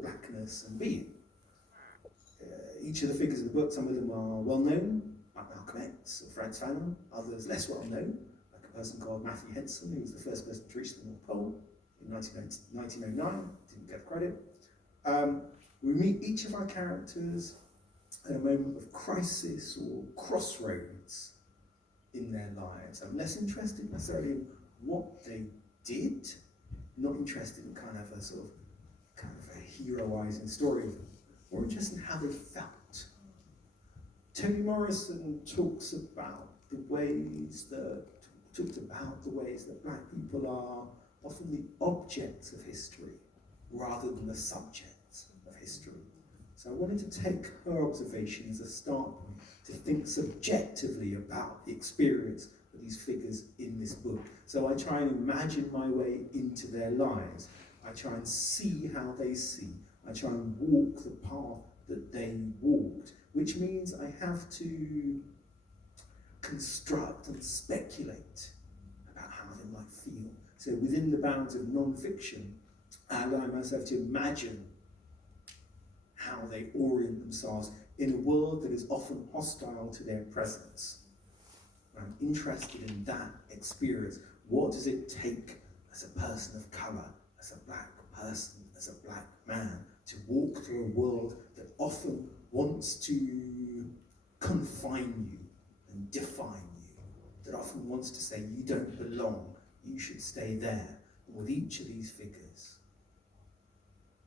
Blackness and being. Each of the figures in the book, some of them are well known, like Malcolm X or Frantz Fanon, others less well known, like a person called Matthew Henson, who was the first person to reach the North Pole in 1909, didn't get credit. We meet each of our characters at a moment of crisis or crossroads in their lives. I'm less interested necessarily in what they did, not interested in kind of a heroising story of them, more interested in how they felt. Toni Morrison talks about the ways that black people are often the objects of history rather than the subjects of history. So I wanted to take her observation as a start point to think subjectively about the experience of these figures in this book. So I try and imagine my way into their lives. I try and see how they see. I try and walk the path that they walked, which means I have to construct and speculate about how they might feel. So within the bounds of non-fiction, I allow myself to imagine how they orient themselves in a world that is often hostile to their presence. I'm interested in that experience. What does it take as a person of colour, as a black person, as a black man, to walk through a world that often wants to confine you and define you, that often wants to say you don't belong, you should stay there. And with each of these figures,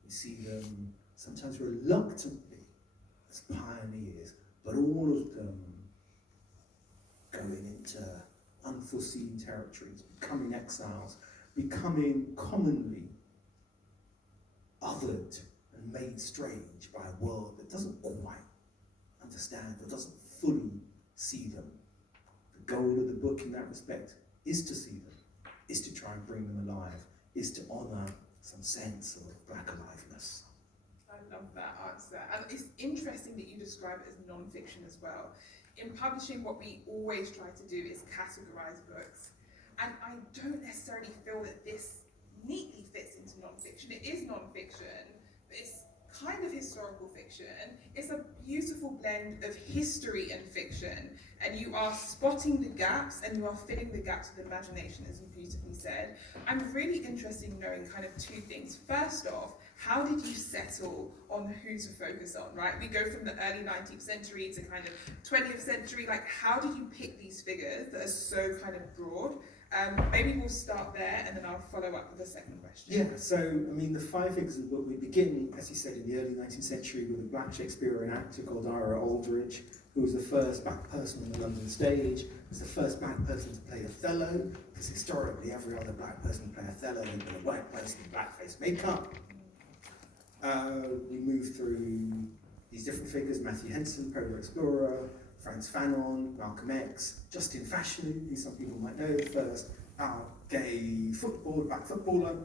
we see them sometimes reluctantly as pioneers, but all of them going into unforeseen territories, becoming exiles, becoming commonly othered and made strange by a world that doesn't quite understand or doesn't fully see them. The goal of the book in that respect is to see them, is to try and bring them alive, is to honour some sense of black aliveness. I love that answer. And it's interesting that you describe it as non-fiction as well. In publishing, what we always try to do is categorise books. And I don't necessarily feel that this neatly fits into non-fiction. It is non-fiction, but it's kind of historical fiction. It's a beautiful blend of history and fiction. And you are spotting the gaps and you are filling the gaps with imagination, as you beautifully said. I'm really interested in knowing kind of two things. First off, how did you settle on who to focus on, right? We go from the early 19th century to kind of 20th century. Like, how did you pick these figures that are so kind of broad? Maybe we'll start there and then I'll follow up with a second question. Yeah, so, I mean, the five figures of the book, we begin, as you said, in the early 19th century with a black Shakespearean actor called Ira Aldridge, who was the first black person on the London stage, was the first black person to play Othello, because historically every other black person to play Othello had been a white person in blackface makeup. We move through these different figures: Matthew Henson, polar explorer, Frantz Fanon, Malcolm X, Justin Fashanu, who some people might know, the first gay black footballer.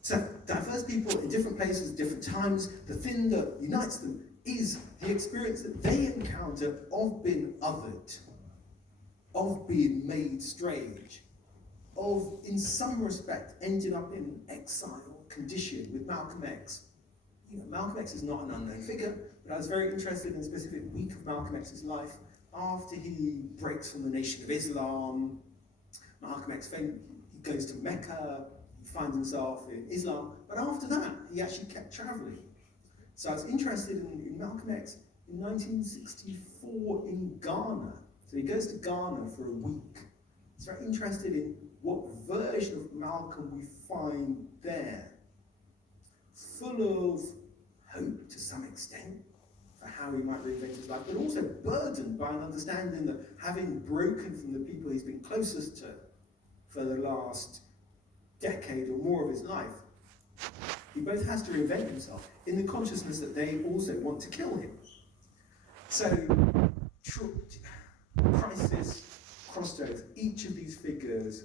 So diverse people in different places, different times. The thing that unites them is the experience that they encounter of being othered, of being made strange, of, in some respect, ending up in exile condition. With Malcolm X, Malcolm X is not an unknown figure, but I was very interested in a specific week of Malcolm X's life after he breaks from the Nation of Islam. Malcolm X, he goes to Mecca, he finds himself in Islam, but after that, he actually kept travelling. So I was interested in Malcolm X in 1964 in Ghana. So he goes to Ghana for a week. He's very interested in what version of Malcolm we find there, full of hope to some extent for how he might reinvent his life, but also burdened by an understanding that having broken from the people he's been closest to for the last decade or more of his life, he both has to reinvent himself in the consciousness that they also want to kill him. So, crisis, crossroads, each of these figures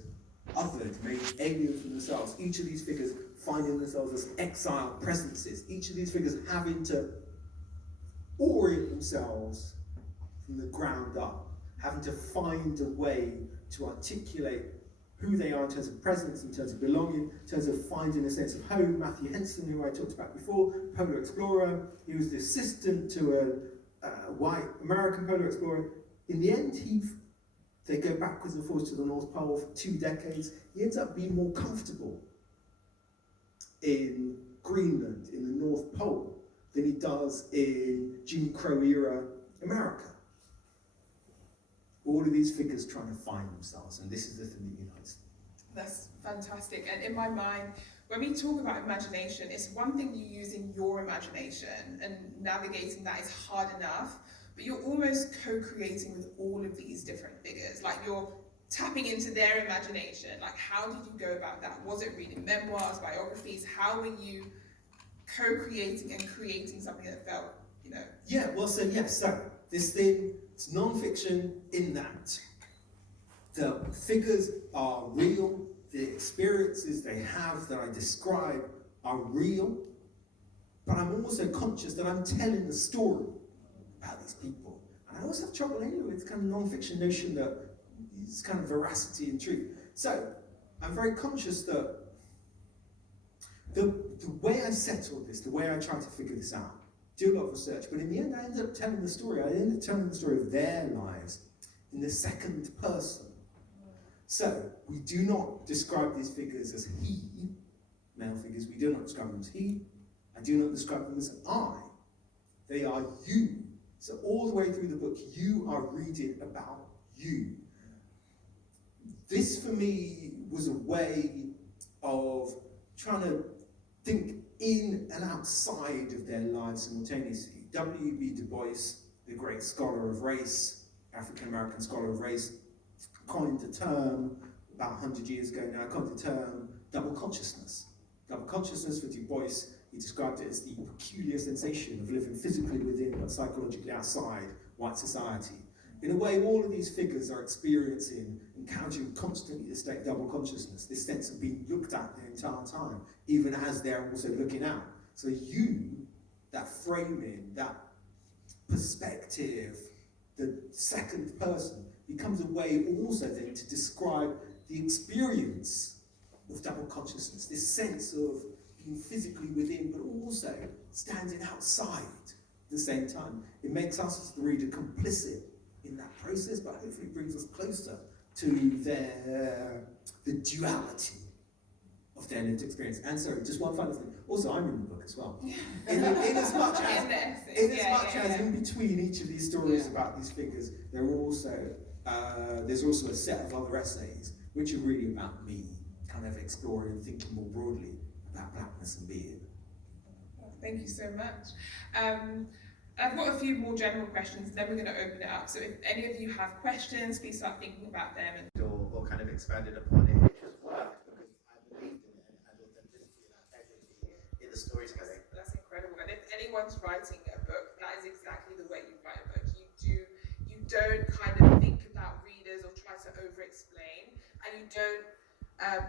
othered, made alien from themselves, each of these figures finding themselves as exiled presences, each of these figures having to orient themselves from the ground up, having to find a way to articulate who they are in terms of presence, in terms of belonging, in terms of finding a sense of home. Matthew Henson, who I talked about before, polar explorer, he was the assistant to a white American polar explorer. In the end, they go backwards and forwards to the North Pole for 2 decades. He ends up being more comfortable in Greenland, in the North Pole, than he does in Jim Crow era America. All of these figures trying to find themselves, and this is the thing that unites them. That's fantastic. And in my mind, when we talk about imagination, it's one thing you use in your imagination, and navigating that is hard enough, but you're almost co-creating with all of these different figures. Like, you're tapping into their imagination. Like, how did you go about that? Was it reading memoirs, biographies? How were you co-creating and creating something that felt, you know? Yeah, well, so this thing, it's non-fiction in that the figures are real, the experiences they have that I describe are real, but I'm also conscious that I'm telling the story about these people. And I also have trouble anyway with kind of non-fiction notion that it's kind of veracity and truth. So I'm very conscious that the way I settle this, the way I try to figure this out, do a lot of research, but in the end I ended up telling the story. I ended up telling the story of their lives in the second person. So we do not describe these figures as he, male figures, we do not describe them as he. I do not describe them as I. They are you. So all the way through the book, you are reading about you. This for me was a way of trying to think in and outside of their lives simultaneously. W.B. Du Bois, the great scholar of race, African-American scholar of race, coined the term, about 100 years ago now, coined the term double consciousness. Double consciousness for Du Bois, he described it as the peculiar sensation of living physically within but psychologically outside white society. In a way, all of these figures are experiencing, encountering constantly this state of double consciousness, this sense of being looked at the entire time, even as they're also looking out. So you, that framing, that perspective, the second person, becomes a way also then to describe the experience of double consciousness, this sense of being physically within, but also standing outside at the same time. It makes us as the reader complicit in that process, but hopefully brings us closer to the duality of their lived experience. And sorry, just one final thing. Also, I'm in the book as well. In as much as in between each of these stories about these figures, there's also a set of other essays which are really about me, kind of exploring and thinking more broadly about blackness and being. Thank you so much. I've got a few more general questions, then we're going to open it up. So if any of you have questions, please start thinking about them. Or kind of expanded upon it, it just worked because I believed in it and had authenticity and integrity in the storytelling. That's incredible. And if anyone's writing a book, that is exactly the way you write a book. You don't kind of think about readers or try to over-explain, and you don't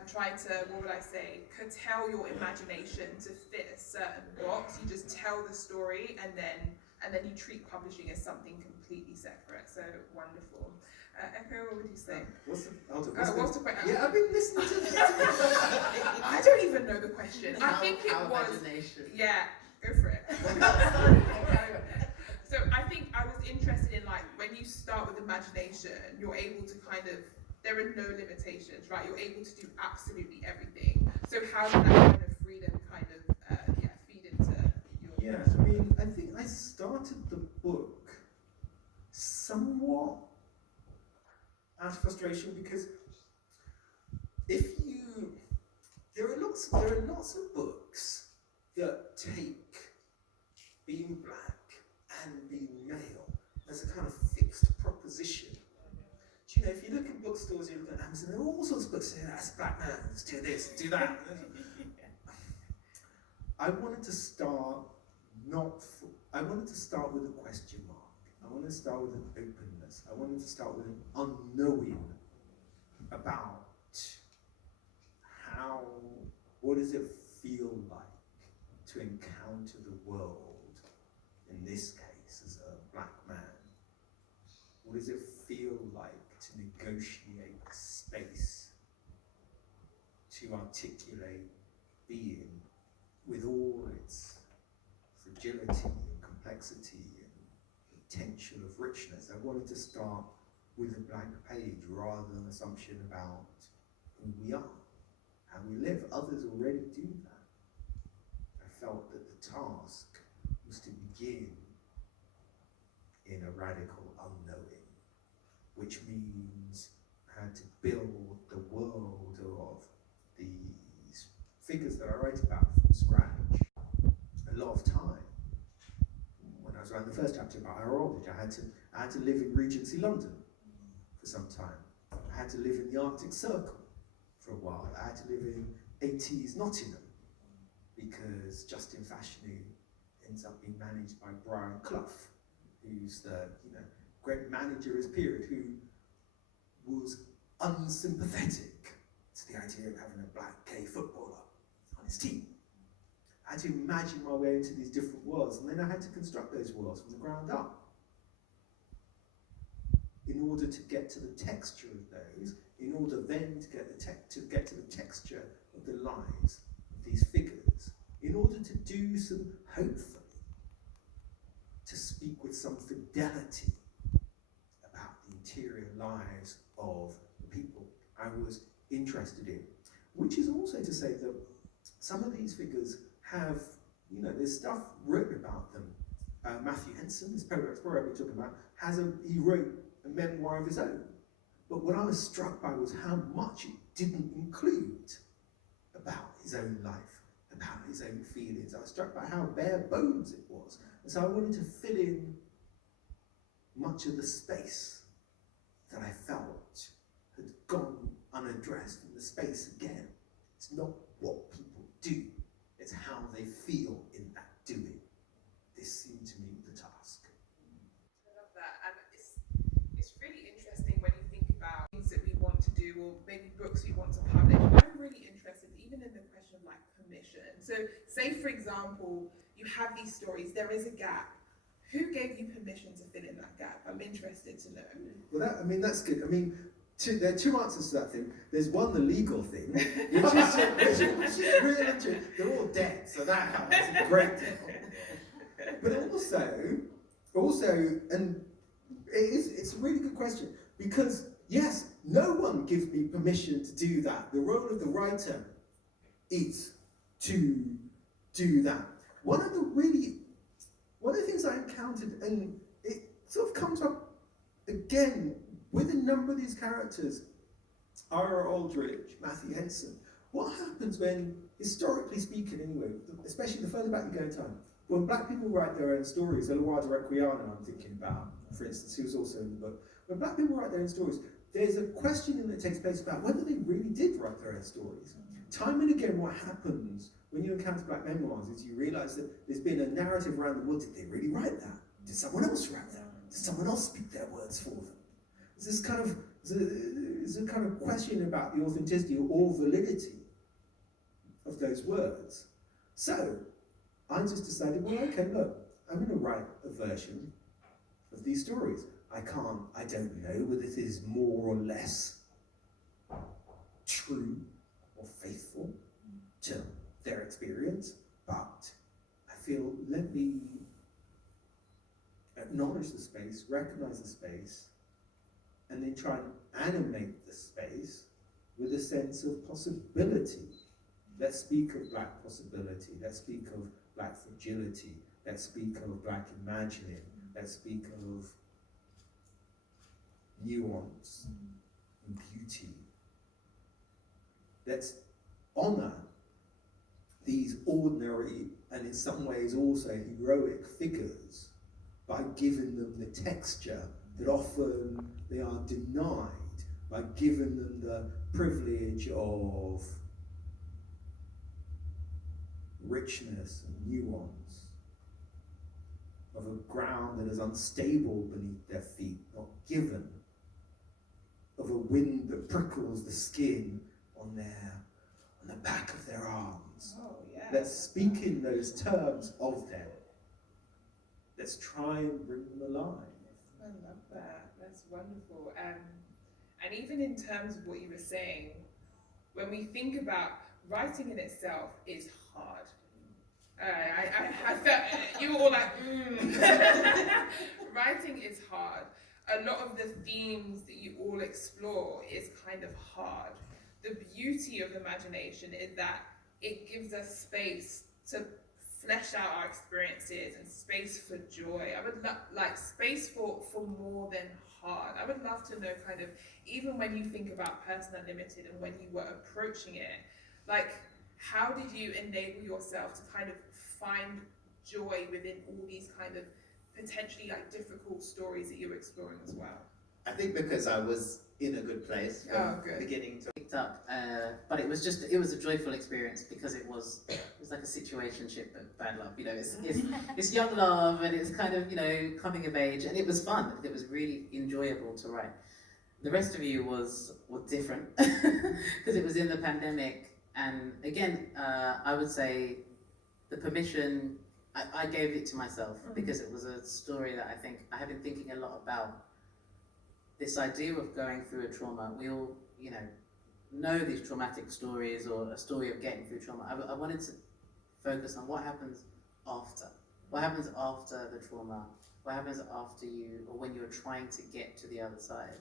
try to, what would I say, curtail your imagination to fit a certain box. You just tell the story, and then you treat publishing as something completely separate. So wonderful. Ekow, what would you say? What's the question? Yeah, I've been listening to this. I don't even know the question. I think it was. Imagination. Yeah, go for it. So I think I was interested in, like, when you start with imagination, you're able to kind of, there are no limitations, right? You're able to do absolutely everything. So how does that kind of freedom kind of feed into your... Yeah, I mean, I think I started the book somewhat out of frustration because there are lots of books that take being black and being male as a kind of fixed proposition. Do you know, if you look at bookstores, you look at Amazon, there are all sorts of books saying, that's a black man, let's do this, do that. I wanted to start with a question mark. I wanted to start with an openness. I wanted to start with an unknowing about what does it feel like to encounter the world, in this case, as a black man? What does it feel like to negotiate space to articulate being with all its fragility and complexity and potential of richness. I wanted to start with a blank page rather than an assumption about who we are, how we live. Others already do that. I felt that the task was to begin in a radical unknowing, which means I had to build the world of these figures that I write about from scratch. A lot of time. When I was writing the first chapter about our old age, I had to live in Regency London for some time. I had to live in the Arctic Circle for a while. I had to live in 80s Nottingham because Justin Fashanu ends up being managed by Brian Clough, who's the great manager of his period, who was unsympathetic to the idea of having a black gay footballer on his team. I had to imagine my way into these different worlds, and then I had to construct those worlds from the ground up in order to get to the texture of those, in order then to get to the texture of the lives of these figures, in order to do some, hopefully, to speak with some fidelity about the interior lives of the people I was interested in. Which is also to say that some of these figures have, there's stuff written about them. Matthew Henson, this poet explorer we're talking about, he wrote a memoir of his own. But what I was struck by was how much it didn't include about his own life, about his own feelings. I was struck by how bare bones it was. And so I wanted to fill in much of the space that I felt had gone unaddressed in the space again. It's not what people do, it's how they feel in that doing. This seemed to me the task. I love that, and it's really interesting when you think about things that we want to do, or maybe books we want to publish. I'm really interested even in the question of like permission. So say for example, you have these stories, there is a gap. Who gave you permission to fill in that gap? I'm interested to know. Well, that's good. There are two answers to that thing. There's one, the legal thing, which is really true. They're all dead, so that's a great deal. But also, and it's a really good question, because yes, no one gives me permission to do that. The role of the writer is to do that. One of the things I encountered, and it sort of comes up again with a number of these characters, R.R. Aldrich, Matthew Henson, what happens when, historically speaking anyway, especially the further back you go in time, when black people write their own stories, Oluwado Equiano I'm thinking about, for instance, who's also in the book, when black people write their own stories, there's a questioning that takes place about whether they really did write their own stories. Time and again, what happens when you encounter black memoirs is you realise that there's been a narrative around the world. Did they really write that? Did someone else write that? Did someone else speak their words for them? There's a kind of question about the authenticity or validity of those words. So I just decided, well, okay, look, I'm going to write a version of these stories. I don't know whether this is more or less true or faithful to their experience, but I feel, let me acknowledge the space, recognize the space, and then try and animate the space with a sense of possibility. Let's speak of black possibility, let's speak of black fragility, let's speak of black imagining, let's speak of nuance and beauty. Let's honour these ordinary and in some ways also heroic figures by giving them the texture that often they are denied, by giving them the privilege of richness and nuance, of a ground that is unstable beneath their feet, not given, of a wind that prickles the skin on the back of their arms. Oh, yeah. Let's speak in those terms of them. Let's try and bring them alive. I love that. That's wonderful. And even in terms of what you were saying, when we think about writing in itself is hard. I felt you were all like, Writing is hard. A lot of the themes that you all explore is kind of hard. The beauty of imagination is that it gives us space to flesh out our experiences and space for joy. I would like space for more than hard. I would love to know kind of, even when you think about Person Unlimited and when you were approaching it, like how did you enable yourself to kind of find joy within all these kind of potentially like difficult stories that you were exploring as well? I think because I was in a good place from beginning to picked up, but it was a joyful experience because it was like a situationship but bad love, you know, it's young love and it's kind of, you know, coming of age, and it was fun. It was really enjoyable to write. The rest of you was different because it was in the pandemic, and again, I would say the permission, I gave it to myself because it was a story that I think I have been thinking a lot about. This idea of going through a trauma, we all, you know these traumatic stories or a story of getting through trauma. I wanted to focus on what happens after. What happens after the trauma? What happens after you, or when you're trying to get to the other side?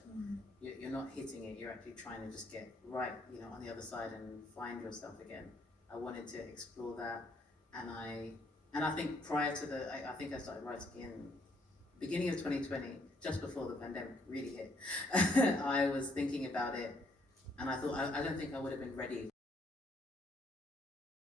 You're not hitting it, you're actually trying to just get right, you know, on the other side and find yourself again. I wanted to explore that, and I think prior to I think I started writing in beginning of 2020, just before the pandemic really hit. I was thinking about it, and I thought, I don't think I would have been ready